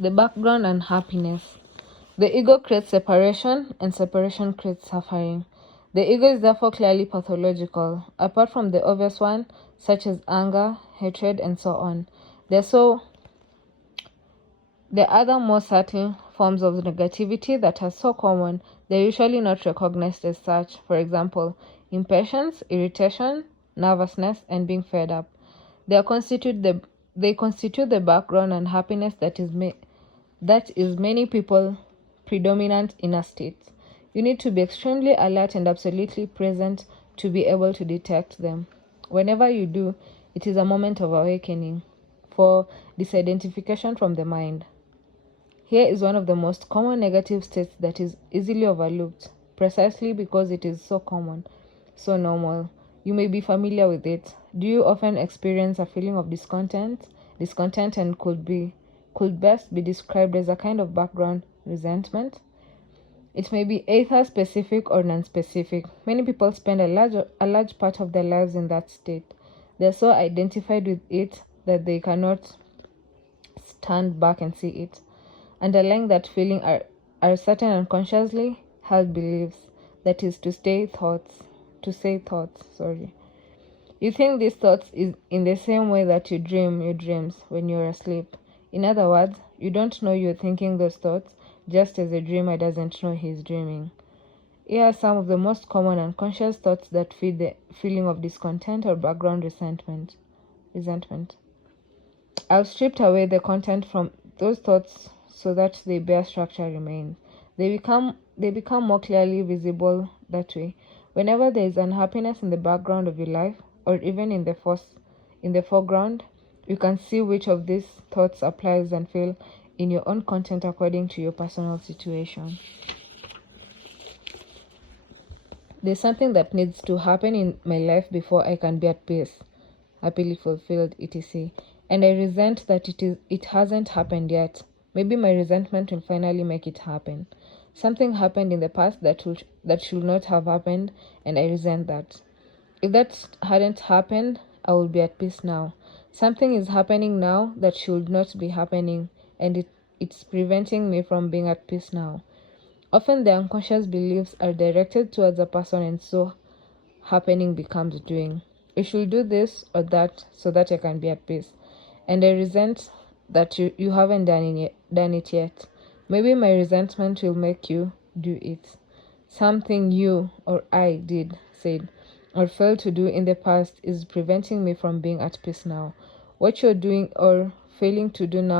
The background and happiness. The ego creates separation, and separation creates suffering. The ego is therefore clearly pathological. Apart from the obvious one, such as anger, hatred, and so on, there are other more subtle forms of negativity that are so common they're usually not recognized as such. For example, impatience, irritation, nervousness, and being fed up. They constitute the background and happiness that is many people predominant inner states. You need to be extremely alert and absolutely present to be able to detect them. Whenever you do, it is a moment of awakening for disidentification from the mind. Here is one of the most common negative states that is easily overlooked, precisely because it is so common, so normal. You may be familiar with it. Do you often experience a feeling of discontent? Discontent and could best be described as a kind of background resentment. It may be either specific or non-specific. Many people spend a large part of their lives in that state. They are so identified with it that they cannot stand back and see it. Underlying that feeling are certain unconsciously held beliefs, that is to say thoughts. You think these thoughts is in the same way that you dream your dreams when you're asleep. In other words, you don't know you're thinking those thoughts, just as a dreamer doesn't know he's dreaming. Here are some of the most common unconscious thoughts that feed the feeling of discontent or background resentment. I've stripped away the content from those thoughts so that their bare structure remains. They become more clearly visible that way. Whenever there is unhappiness in the background of your life, or even in the foreground, you can see which of these thoughts applies and fail in your own content according to your personal situation. There's something that needs to happen in my life before I can be at peace, happily fulfilled, etc. And I resent that it hasn't happened yet. Maybe my resentment will finally make it happen. Something happened in the past that should not have happened, and I resent that. If that hadn't happened, I would be at peace now. Something is happening now that should not be happening, and it's preventing me from being at peace now. Often the unconscious beliefs are directed towards a person, and so happening becomes doing. You should do this or that so that I can be at peace. And I resent that you haven't done it yet. Maybe my resentment will make you do it. Something you or I did, said, or failed to do in the past is preventing me from being at peace now. What you're doing or failing to do now